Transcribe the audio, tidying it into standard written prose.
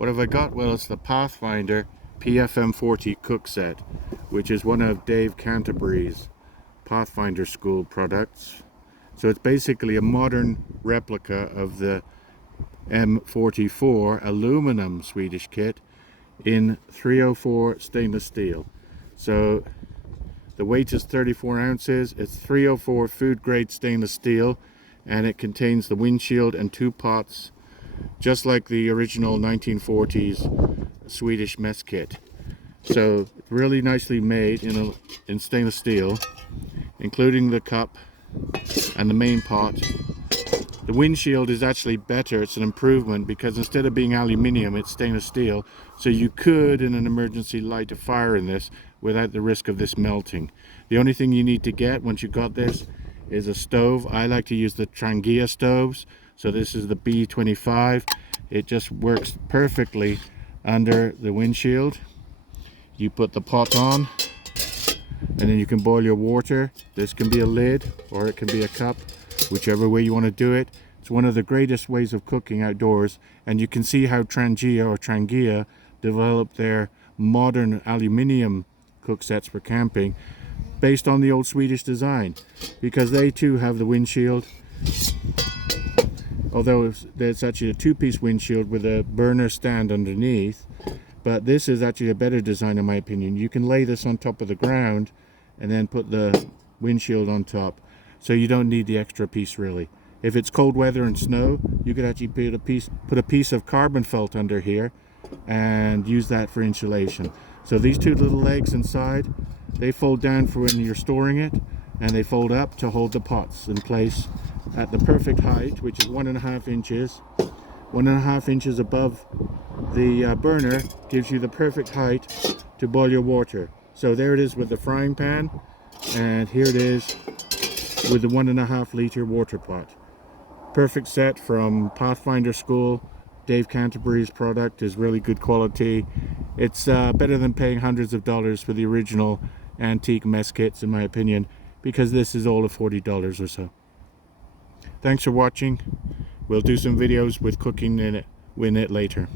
What have I got? Well, it's the Pathfinder PFM40 cook set, which is one of Dave Canterbury's Pathfinder School products. So it's basically a modern replica of the M44 aluminum Swedish kit in 304 stainless steel. So the weight is 34 ounces. It's 304 food grade stainless steel, and it contains the windshield and 2 pots, just like the original 1940s Swedish mess kit. So really nicely made in stainless steel, including the cup and the main pot. The windshield is actually better. It's an improvement because instead of being aluminium, it's stainless steel. So you could, in an emergency, light a fire in this without the risk of this melting. The only thing you need to get once you've got this is a stove. I like to use the Trangia stoves. So this is the B25. It just works perfectly under the windshield. You put the pot on, and then you can boil your water. This can be a lid or it can be a cup, whichever way you want to do it. It's one of the greatest ways of cooking outdoors, and you can see how Trangia developed their modern aluminium cook sets for camping based on the old Swedish design, because they too have the windshield, although it's actually a 2-piece windshield with a burner stand underneath. But this is actually a better design in my opinion. You can lay this on top of the ground and then put the windshield on top, so you don't need the extra piece really. If it's cold weather and snow, you could actually put a piece of carbon felt under here and use that for insulation. So these 2 little legs inside, they fold down for when you're storing it, and they fold up to hold the pots in place at the perfect height, which is 1.5 inches. 1.5 inches above the burner gives you the perfect height to boil your water. So there it is with the frying pan, and here it is with the 1.5 liter water pot. Perfect set from Pathfinder School. Dave Canterbury's product is really good quality. It's better than paying hundreds of dollars for the original antique mess kits in my opinion, because this is all of $40 or so. Thanks for watching. We'll do some videos with cooking in it later.